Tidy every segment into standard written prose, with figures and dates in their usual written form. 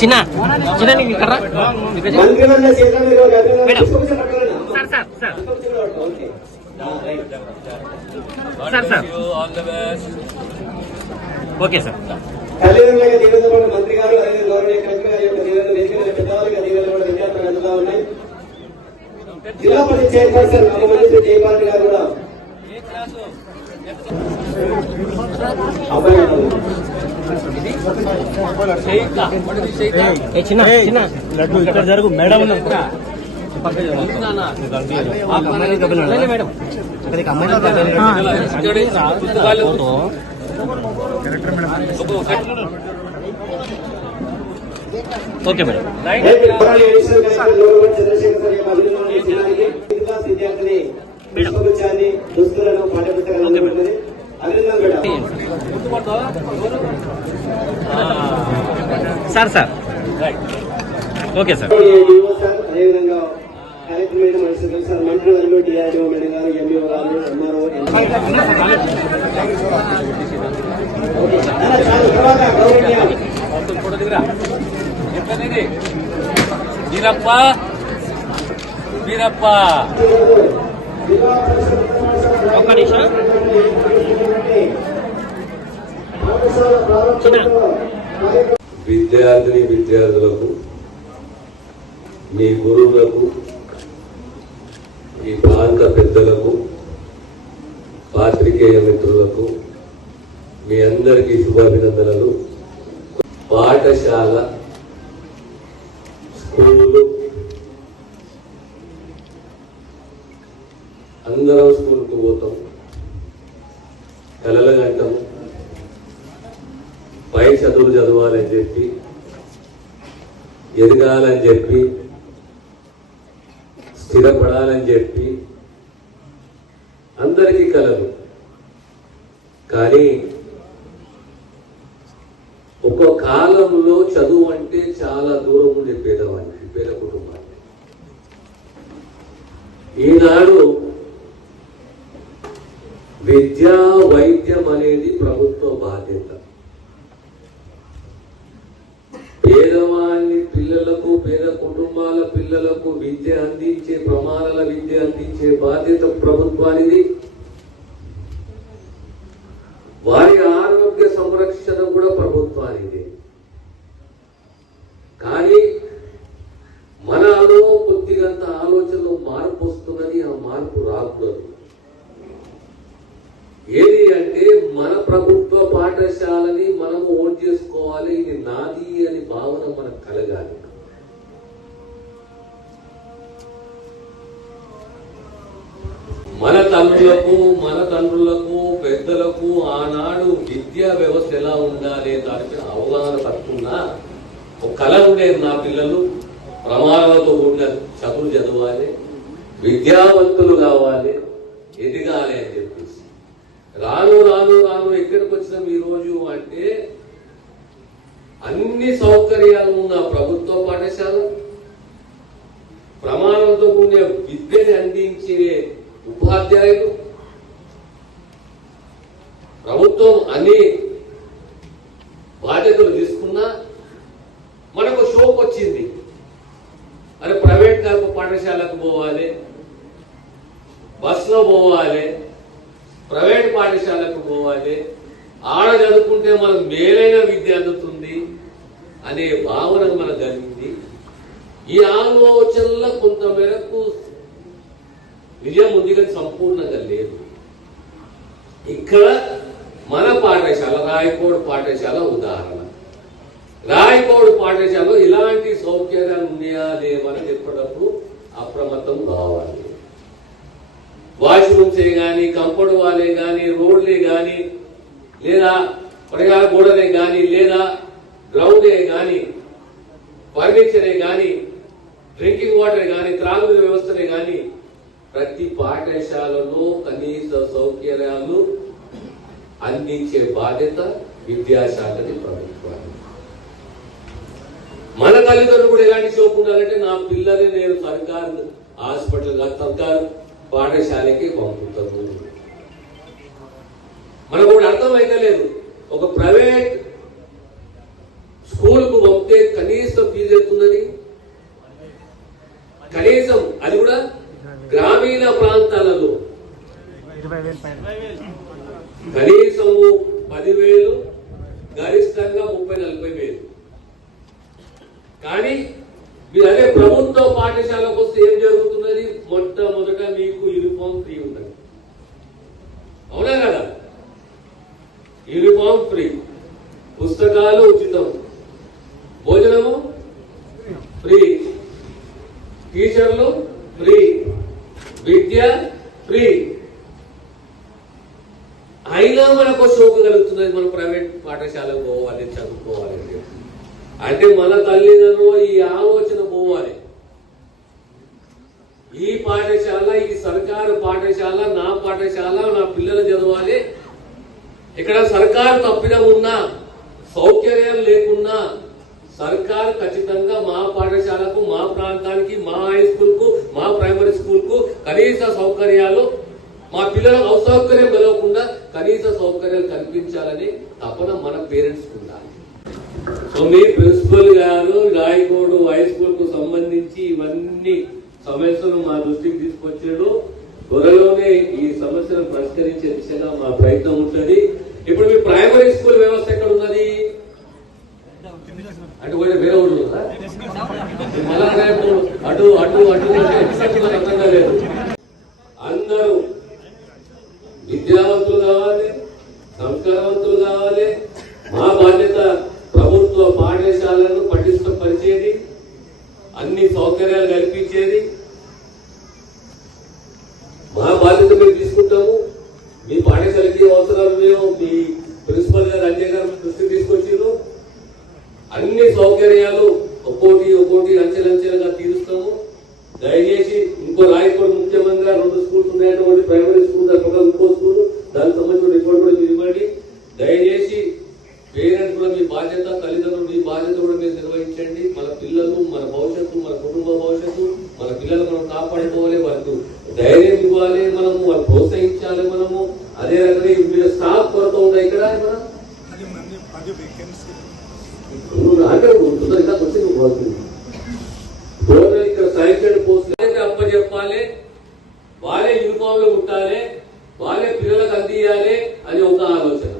చిన్న చిన్న okay sir. తల్లిదండ్రులుగా దీవెనతో పాటు మంత్రి గారు అలాగే గౌరవనీయ కలెక్టర్ గారి యొక్క దీవెన వేదికల పెద్దవాళ్ళగా దీవెనలు కూడా విద్యార్థులకు అందుతా ఉన్నాయి. జిల్లా పరిషత్ చైర్పర్సన్ నాగమల్లి జయపాల్ గారు కూడా చిన్న చిన్న లడ్డు ఇక్కడ జరుగు మేడం మేడం ఓకే మేడం. విద్యార్థిని పుష్పగుచ్చాన్ని దుస్తులను పాఠ్యపుస్తకాలు సార్ సార్ ఓకే సార్. అదేవిధంగా కలెక్టర్ మేడం సార్ మంత్రులు డిఆర్ఓ మేడం గారు ఎంఈఓ గారు ఎంఆర్ఓ వీరప్ప వీరప్ప ఒక్క నిమిషం. విద్యార్థిని విద్యార్థులకు, మీ గురువులకు, ఈ ప్రాంత పెద్దలకు, పాత్రికేయ మిత్రులకు మీ అందరికీ శుభాభినందనలు. పాఠశాల, స్కూలు, అందరం స్కూల్కు పోతాం, కలల గంటం, పై చదువులు చదవాలని చెప్పి, ఎదగాలని చెప్పి, స్థిరపడాలని చెప్పి అందరికీ కలలు. కానీ ఒక కాలంలో చదువు అంటే చాలా దూరం ఉండే పేదవాడికి, పేద కుటుంబానికి. ఈనాడు విద్యా వైద్యం అనేది ప్రభుత్వ బాధ్యత. పేదవాళ్ళని పిల్లలకు, పేద కుటుంబాల పిల్లలకు విద్య అందించే, ప్రమాణాల విద్య అందించే బాధ్యత ప్రభుత్వానిది. వారి ఆరోగ్య సంరక్షణ కూడా ప్రభుత్వానిది. కానీ మనలో కొద్దిగంత ఆలోచనలో మార్పు వస్తున్నది. ఆ మార్పు రాకూడదు. ఏది అంటే మన ప్రభుత్వ పాఠశాలని మనము ఓన్ చేసుకోవాలి, ఇది నాది అని భావన మనకు కలగాలి. మన తండ్రులకు పెద్దలకు ఆనాడు విద్యా వ్యవస్థ ఎలా ఉండాలి దానిపై అవగాహన తక్కున్నా ఒక కళ ఉండేది. నా పిల్లలు ప్రమాణాలతో కూడిన చదువులు చదవాలి, విద్యావంతులు కావాలి, ఎదగాలి అని చెప్పేసి రాను రాను రాను ఎక్కడికి వచ్చినాం ఈ రోజు అంటే అన్ని సౌకర్యాలు ఉన్న ప్రభుత్వ పాఠశాల, ప్రమాణంతో కూడిన విద్యని అందించే ఉపాధ్యాయులు, ప్రభుత్వం అన్ని బాధ్యతలు తీసుకున్నా మనకు షోక్ వచ్చింది. అరే ప్రైవేట్ పాఠశాలకు పోవాలి, బస్సులో పోవాలి, ప్రైవేట్ పాఠశాలకు పోవాలి, ఆడ చదువుకుంటే మనకు మేలైన విద్య అందుతుంది అనే భావన మనకు కలిగింది. ఈ ఆలోచనలో కొంత మేరకు నిజం ఉంది, కానీ సంపూర్ణంగా లేదు. ఇక్కడ మన పాఠశాల రాయకోడ్ పాఠశాల ఉదాహరణ. రాయకోడ్ పాఠశాలలో ఇలాంటి సౌకర్యాలు ఉన్నాయా లేవని చెప్పేటప్పుడు అప్రమత్తం కావాలి. వాష్రూమ్సే కానీ, కంపౌండ్ వాలే కానీ, రోడ్లే కానీ, లేదా పడగాల గోడలే కానీ, లేదా గ్రౌండే కానీ, ఫర్నిచరే కానీ, డ్రింకింగ్ వాటర్ కానీ, త్రాగునీరు వ్యవస్థనే కానీ ప్రతి పాఠశాలలో కనీస సౌకర్యాలు అందించే బాధ్యత విద్యాశాఖది, ప్రభుత్వాన్ని. మన తల్లిదండ్రులు కూడా ఎలాంటి షోకు ఉండాలంటే నా పిల్లల్ని నేను సర్కారు హాస్పిటల్ సర్కారు పాఠశాలకి పంపుతాము. మనకు కూడా అర్థమైతే లేదు. ఒక ప్రైవేట్ స్కూల్కు 10,000, గరిష్టంగా 30,000-40,000. కానీ మీరు అదే ప్రభుత్వ పాఠశాలకు వస్తే ఏం జరుగుతున్నది? మొట్టమొదట మీకు యూనిఫామ్ ఫ్రీ ఉంటుంది. అవునా కదా? యూనిఫామ్ ఫ్రీ, పుస్తకాలు ఉచితం, భోజనము ఫ్రీ, టీచర్లు ఫ్రీ, విద్య ఫ్రీ. అయినా మనకు షోకు కలుగుతున్నది మనం ప్రైవేట్ పాఠశాలకు పోవాలి, చదువుకోవాలి అంటే మన తల్లిదండ్రులు ఈ ఆలోచన పోవాలి. ఈ పాఠశాల, ఈ సర్కారు పాఠశాల, నా పాఠశాల, నా పిల్లలు చదవాలి. ఇక్కడ సర్కారు తప్పిదం ఉన్నా, సౌకర్యం లేకున్నా సర్కారు ఖచ్చితంగా మా పాఠశాలకు, మా ప్రాంతానికి, మా హై స్కూల్ కు, మా ప్రైమరీ స్కూల్ కు కనీస సౌకర్యాలు, మా పిల్లలకు అసౌకర్యం కలగకుండా కనీస సౌకర్యాలు కల్పించాలని తపన మన పేరెంట్స్ ఉండాలి. సో మీ ప్రిన్సిపల్ గారు రాయకోడు హై స్కూల్ కు సంబంధించి ఇవన్నీ సమస్యలు మా దృష్టికి తీసుకొచ్చాడు. త్వరలోనే ఈ సమస్యను పరిష్కరించే దిశగా మా ప్రయత్నం ఉంటుంది. ఇప్పుడు మీ ప్రైమరీ స్కూల్ వ్యవస్థ ఎక్కడ ఉన్నది? అంటే వేరే ఊళ్ళు ఉందా? మళ్ళా అటు అటు అటు అర్థం కాలేదు. అందరూ విద్యావంతులు కావాలి, సంస్కారవంతులు కావాలి. మా బాధ్యత ప్రభుత్వ పాఠశాలను పటిష్టపరిచేది, అన్ని సౌకర్యాలు కల్పించేది మా బాధ్యత మేము తీసుకుంటాము. మీ పాఠశాలకి అవసరాలు మేము మీ ప్రిన్సిపల్ గారు, అజయ్ గారు దృష్టికి తీసుకొచ్చారు. అన్ని సౌకర్యాలు ఒక్కోటి అంచెలంచెలుగా తీరుస్తాము. దయచేసి ఇంకో రాయకోడు ముఖ్యమంగా 2 స్కూల్స్ ఉన్నాయంటే, ఒకటి ప్రైమరీ స్కూల్, దాని ఇంకో స్కూల్, దానికి సంబంధించిన రిపోర్ట్ కూడా మీరు ఇవ్వండి. దయచేసి పేరెంట్స్ కూడా మీ బాధ్యత, తల్లిదండ్రులు మీ బాధ్యత కూడా మీరు నిర్వహించండి. మన పిల్లలు, మన భవిష్యత్తు, మన కుటుంబ భవిష్యత్తు, మన పిల్లలు మనం కాపాడుకోవాలి, వాళ్ళకు ధైర్యం ఇవ్వాలి, మనము వాళ్ళు ప్రోత్సహించాలి. మనము అదే రకంగా స్టాఫ్ కొరత ఉంది ఇక్కడ. ఇక్కడ సైన్సెడ్ పోస్ట్ అప్పచెప్పాలి, వాళ్ళే యూనిఫామ్ లో కుట్టాలి, వాళ్ళే పిల్లలకు అందియాలి అని ఒక ఆలోచన.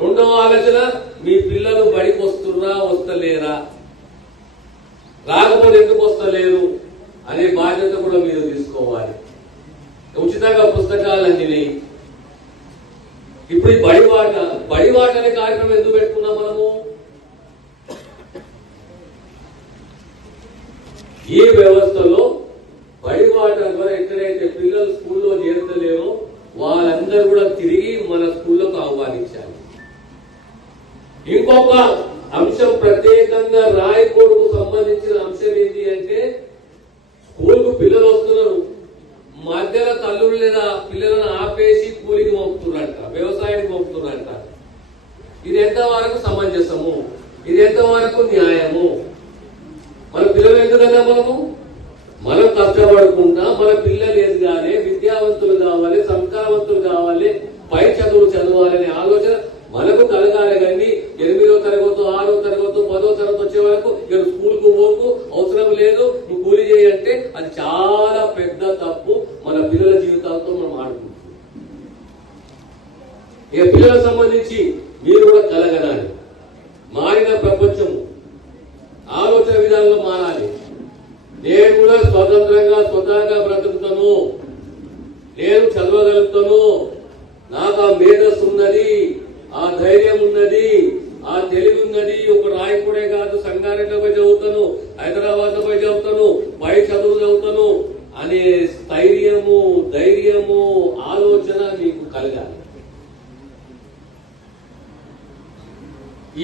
రెండవ ఆలోచన, మీ పిల్లలు బడికి వస్తుర్రా, వస్తలేరా, రాకపోతే ఎందుకు వస్తలేరు అనే బాధ్యత కూడా మీరు తీసుకోవాలి. ఉచితంగా పుస్తకాలు అందినాయి. ఇప్పుడు ఈ బడివాట అనే కార్యక్రమం ఎందుకు పెట్టుకున్నాం మనము? ఈ వ్యవస్థలో బడివాట ద్వారా ఎక్కడైతే పిల్లలు స్కూల్లో చేరతలేరో వాళ్ళందరూ కూడా తిరిగి మన స్కూల్లోకి ఆహ్వానించాలి. ఇంకొక అంశం, ప్రత్యేకంగా రాయకోడుకు సంబంధించిన అంశం ఏంటి అంటే, స్కూల్ కు పిల్లలు వస్తున్నారు, మధ్యలో తల్లులు లేదా పిల్లలను ఆపేసి కూలికి పంపుతున్నారంట, వ్యవసాయానికి పంపుతున్నారంట. ఇది ఎంతవరకు సమంజసము? ఇది ఎంతవరకు న్యాయము? మన పిల్లలు ఎందుకన్నా మనం కష్టపడుకుంటా మన పిల్లలు ఎదగాలి, విద్యావంతులు కావాలి, సంస్కారవంతులు కావాలి, పై చదువులు చదవాలనే ఆలోచన మనకు కలగాలి. కానీ 8వ తరగతి, 6వ తరగతి, 10వ తరగతి వచ్చే వరకు ఇక్కడ స్కూల్ కు పోకు అవసరం లేదు, నువ్వు కూలి చేయంటే అది చాలా పెద్ద తప్పు. మన పిల్లల జీవితాలతో మనం ఆడుకుంటాం. ఇక పిల్లలకు సంబంధించి మీరు కూడా కలగనాలి. మారిన ప్రపంచము, ఆలోచన విధానంలో మారాలి. నేను కూడా స్వతహాగా బ్రతుకుతాను, నేను చదవగలుగుతాను, నాకు ఆ మేధస్సు ఉన్నది, ఆ ధైర్యం ఉన్నది, ఆ తెలివి ఉన్నది. ఒక రాయకుడే కాదు, సంగారెడ్డిలో పోయి చదువుతాను, హైదరాబాద్ లో పోయి చదువుతాను, పై చదువు చదువుతాను అనే స్థైర్యము, ధైర్యము, ఆలోచన మీకు కలగాలి.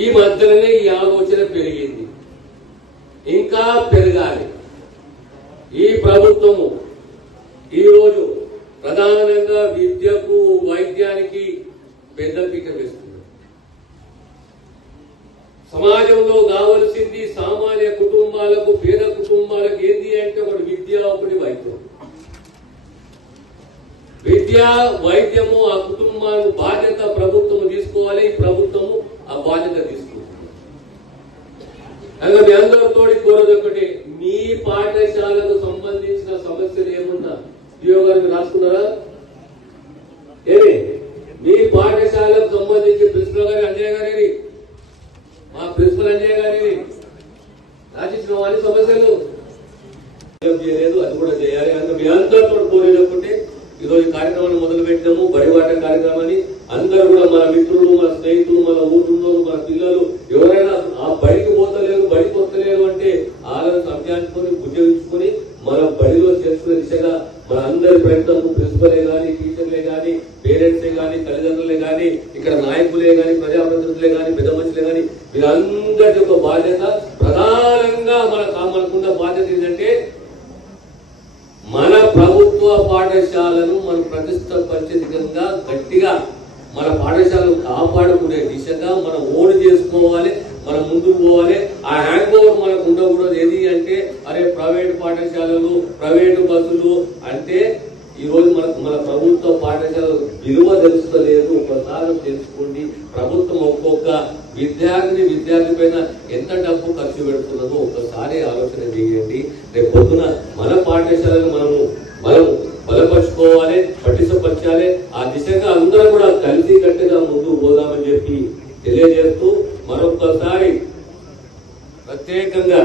ఈ మధ్యలోనే ఈ ఆలోచన పెరిగింది, ఇంకా పెరగాలి. ఈ ప్రభుత్వము ఈరోజు ప్రధానంగా విద్యకు, వైద్యానికి పెద్దపీట వేస్తుంది. సమాజంలో కావలసింది సామాన్య కుటుంబాలకు, పేద కుటుంబాలకు ఏంది అంటే ఒకటి విద్య, ఒకటి వైద్యం. విద్య, వైద్యము ఆ కుటుంబానికి బాధ్యత ప్రభుత్వం తీసుకోవాలి. ఈ ప్రభుత్వము ఆ బాధ్యత తీసుకుంటుంది. అలాగే మీ అందరితో కోరదు ఒకటి, మీ పాఠశాలకు సంబంధించిన సమస్యలు ఏమున్నా డిఓ గారు రాసుకున్నారా? ఏమి మీ పాఠశాలకు సంబంధించి అందరూ కూడా మన మిత్రులు, మన స్నేహితులు, మన ఊళ్ళో మన పిల్లలు ఎవరైనా ఆ బడికి పోతలేరు, బడికి వస్తలేరు అంటే వాళ్ళని సంధ్యానించుకొని ఉద్యోగించుకొని మన బడిలో చేర్చుకునే దిశగా మన అందరి ప్రయత్నం, ప్రిన్సిపలే గాని, టీచర్లే గాని, పేరెంట్సే గాని, తల్లిదండ్రులే గాని, ఇక్కడ నాయకులే గాని, ప్రజాప్రతినిధులే గాని, పెద్ద మనుషులే గాని, వీరందరి యొక్క బాధ్యత ప్రధానంగా మనకున్న బాధ్యత ఏంటంటే మన ప్రభుత్వ పాఠశాలను మనం ప్రతిష్టపరిచే విధంగా గట్టిగా మన పాఠశాలను కాపాడుకునే దిశగా మనం ఓన్ చేసుకోవాలి, మనం ముందుకు పోవాలి. ఆ హ్యాంగ్ ఓవర్ మనకు ఉండకూడదు. ఏది అంటే అరే ప్రైవేట్ పాఠశాలలు, ప్రైవేటు బస్సులు అంటే ఈ రోజు మన ప్రభుత్వ పాఠశాల విలువ తెలుస్తలేదు. ఒకసారి తెలుసుకోండి, ప్రభుత్వం ఒక్కొక్క విద్యార్థి పైన ఎంత డబ్బు ఖర్చు పెడుతున్నదో ఒకసారి ఆలోచన చేయండి. రేపు పొద్దున మన పాఠశాలను మనం బలపరుచుకోవాలి, పట్టించపరచాలి. ఆ దిశగా అందరం కూడా కలిసి కట్టుగా ముందుకు పోదామని చెప్పి తెలియజేస్తూ మరొకసారి ప్రత్యేకంగా